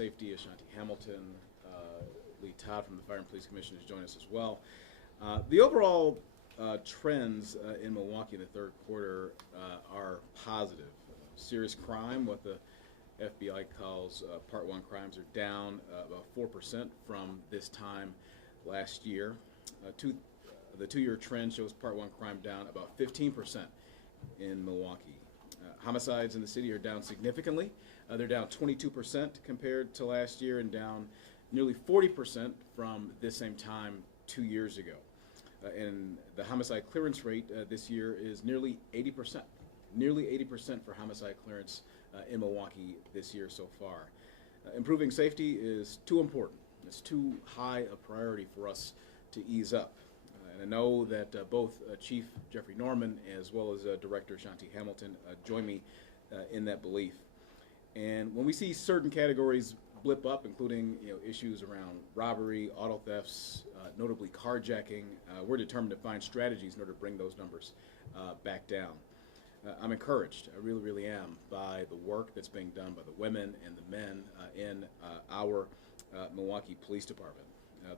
Safety, Ashanti Hamilton, Lee Todd from the Fire and Police Commission has joined us as well. The overall trends in Milwaukee in the third quarter are positive. Serious crime, what the FBI calls Part 1 crimes, are down about 4% from this time last year. The two-year trend shows Part 1 crime down about 15% in Milwaukee. Homicides in the city are down significantly. They're down 22% compared to last year and down nearly 40% from this same time 2 years ago. And the homicide clearance rate this year is nearly 80%. Nearly 80% for homicide clearance in Milwaukee this year so far. Improving safety is too important. It's too high a priority for us to ease up. And I know that both Chief Jeffrey Norman as well as Director Ashanti Hamilton join me in that belief. And when we see certain categories blip up, including issues around robbery, auto thefts, notably carjacking, we're determined to find strategies in order to bring those numbers back down. I'm encouraged, I really, really am, by the work that's being done by the women and the men in our Milwaukee Police Department.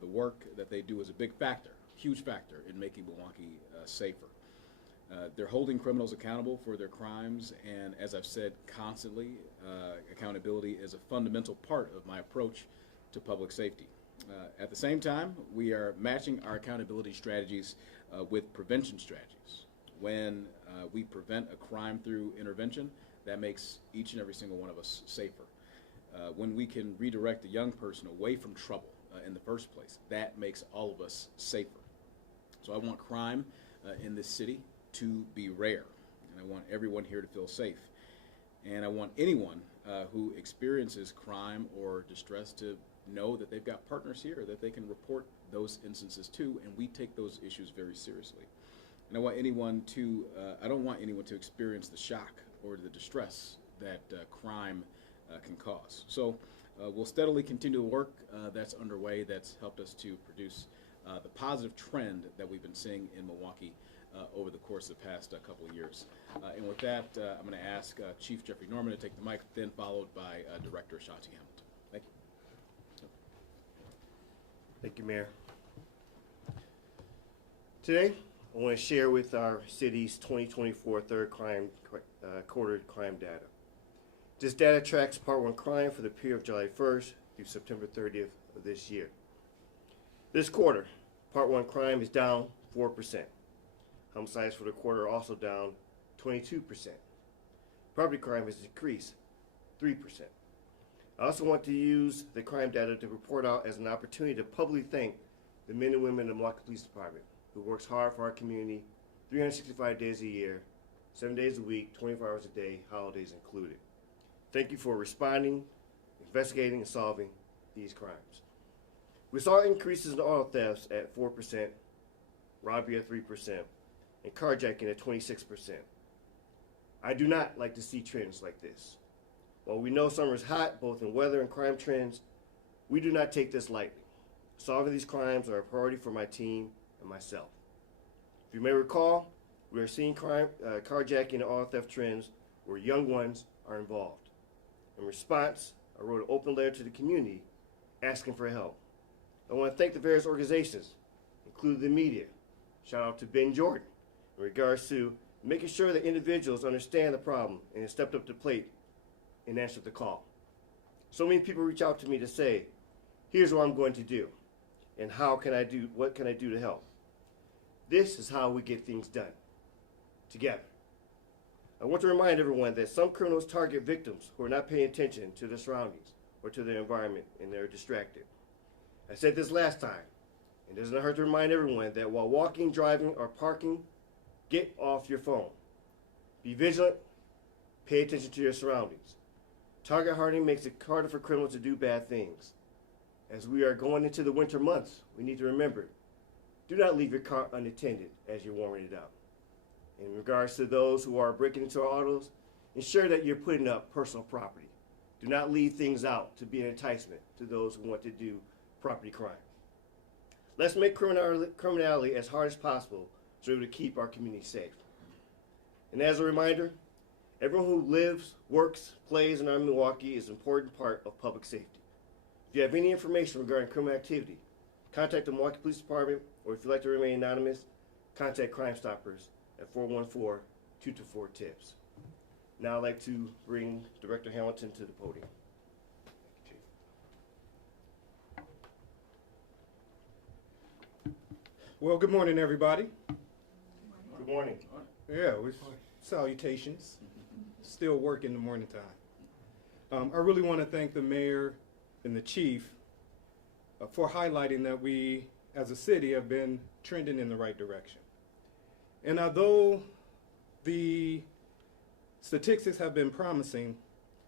The work that they do is a big factor, huge factor in making Milwaukee safer. They're holding criminals accountable for their crimes, and as I've said constantly, accountability is a fundamental part of my approach to public safety. At the same time, we are matching our accountability strategies with prevention strategies. When we prevent a crime through intervention, that makes each and every single one of us safer. When we can redirect a young person away from trouble in the first place, that makes all of us safer. So I want crime in this city to be rare, and I want everyone here to feel safe. And I want anyone who experiences crime or distress to know that they've got partners here that they can report those instances to, and we take those issues very seriously. And I don't want anyone to experience the shock or the distress that crime can cause. So we'll steadily continue the work that's underway that's helped us to produce the positive trend that we've been seeing in Milwaukee over the course of the past couple of years. And with that, I'm going to ask Chief Jeffrey Norman to take the mic, then followed by Director Ashanti Hamilton. Thank you. Thank you, Mayor. Today, I want to share with our city's 2024 third quarter crime data. This data tracks Part 1 crime for the period of July 1st through September 30th of this year. This quarter, Part 1 crime is down 4%. Homicides for the quarter are also down 22%. Property crime has decreased 3%. I also want to use the crime data to report out as an opportunity to publicly thank the men and women of the Milwaukee Police Department who works hard for our community 365 days a year, 7 days a week, 24 hours a day, holidays included. Thank you for responding, investigating, and solving these crimes. We saw increases in auto thefts at 4%, robbery at 3%, and carjacking at 26%. I do not like to see trends like this. While we know summer is hot, both in weather and crime trends, we do not take this lightly. Solving these crimes are a priority for my team and myself. If you may recall, we are seeing carjacking and auto theft trends where young ones are involved. In response, I wrote an open letter to the community asking for help. I want to thank the various organizations, including the media. Shout out to Ben Jordan in regards to making sure that individuals understand the problem and have stepped up to the plate and answered the call. So many people reach out to me to say, here's what I'm going to do, and what can I do to help? This is how we get things done, together. I want to remind everyone that some criminals target victims who are not paying attention to their surroundings or to their environment, and they're distracted. I said this last time, and it doesn't hurt to remind everyone that while walking, driving, or parking, get off your phone. Be vigilant, pay attention to your surroundings. Target hardening makes it harder for criminals to do bad things. As we are going into the winter months, we need to remember, do not leave your car unattended as you're warming it up. In regards to those who are breaking into our autos, ensure that you're putting up personal property. Do not leave things out to be an enticement to those who want to do property crime. Let's make criminality as hard as possible so we're able to keep our community safe. And as a reminder, everyone who lives, works, plays in our Milwaukee is an important part of public safety. If you have any information regarding criminal activity, contact the Milwaukee Police Department, or if you'd like to remain anonymous, contact Crime Stoppers at 414-224-TIPS. Now I'd like to bring Director Hamilton to the podium. Well, good morning, everybody. Good morning. Yeah, with salutations. Still work in the morning time. I really want to thank the mayor and the chief for highlighting that we, as a city, have been trending in the right direction. And although the statistics have been promising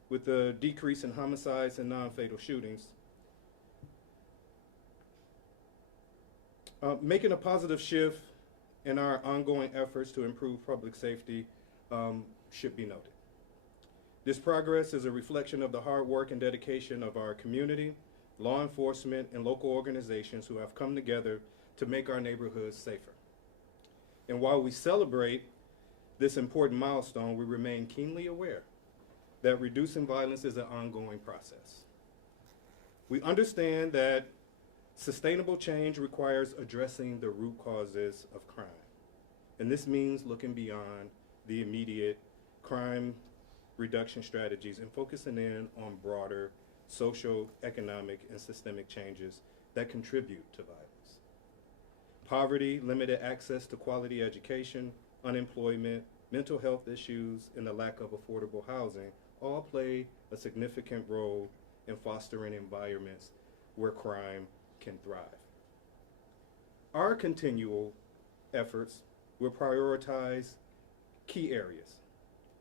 with the decrease in homicides and non-fatal shootings, making a positive shift in our ongoing efforts to improve public safety should be noted. This progress is a reflection of the hard work and dedication of our community, law enforcement, and local organizations who have come together to make our neighborhoods safer. And while we celebrate this important milestone, we remain keenly aware that reducing violence is an ongoing process. We understand that sustainable change requires addressing the root causes of crime. And this means looking beyond the immediate crime reduction strategies and focusing in on broader social, economic, and systemic changes that contribute to violence. Poverty, limited access to quality education, unemployment, mental health issues, and the lack of affordable housing all play a significant role in fostering environments where crime can thrive. Our continual efforts will prioritize key areas.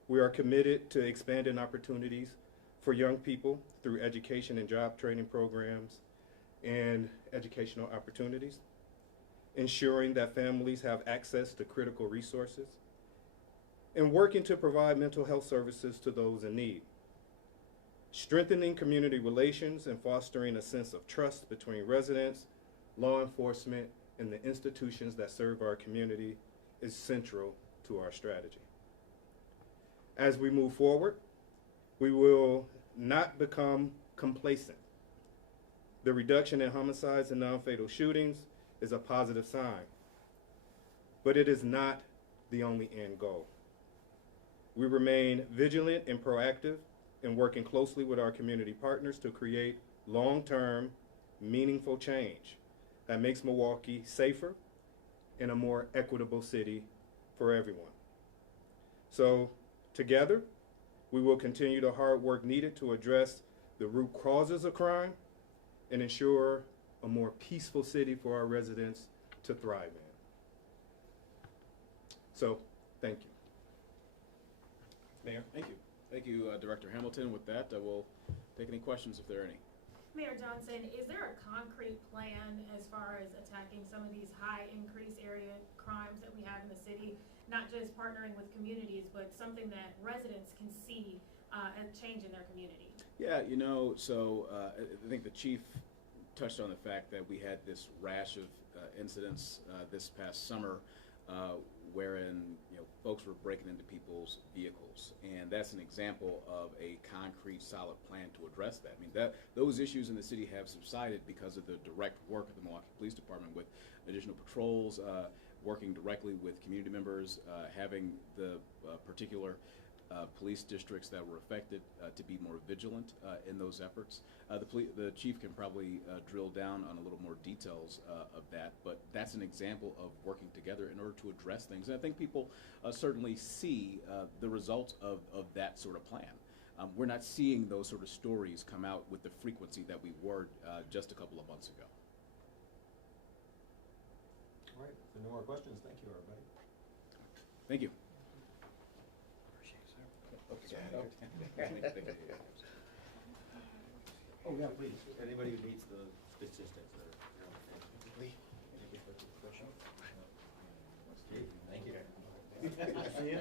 We are committed to expanding opportunities for young people through education and job training programs and educational opportunities, ensuring that families have access to critical resources, and working to provide mental health services to those in need. Strengthening community relations and fostering a sense of trust between residents, law enforcement, and the institutions that serve our community is central to our strategy. As we move forward, we will not become complacent. The reduction in homicides and non-fatal shootings is a positive sign, but it is not the only end goal. We remain vigilant and proactive in working closely with our community partners to create long-term, meaningful change that makes Milwaukee safer and a more equitable city for everyone. So, together, we will continue the hard work needed to address the root causes of crime and ensure a more peaceful city for our residents to thrive in. So, thank you. Mayor? Thank you. Thank you, Director Hamilton. With that, we'll take any questions if there are any. Mayor Johnson, is there a concrete plan as far as attacking some of these high increase area crimes that we have in the city? Not just partnering with communities, but something that residents can see a change in their community? Yeah, you know, so I think the chief touched on the fact that we had this rash of incidents this past summer wherein, you know, folks were breaking into people's vehicles, and that's an example of a concrete, solid plan to address that. I mean, those issues in the city have subsided because of the direct work of the Milwaukee Police Department with additional patrols, working directly with community members, having the particular police districts that were affected to be more vigilant in those efforts. The chief can probably drill down on a little more details of that, but that's an example of working together in order to address things. And I think people certainly see the results of that sort of plan. We're not seeing those sort of stories come out with the frequency that we were just a couple of months ago. All right, if there are no more questions, thank you, everybody. Thank you. Oh, yeah, please. Anybody who needs the statistics that are here on the page. Thank you. See you.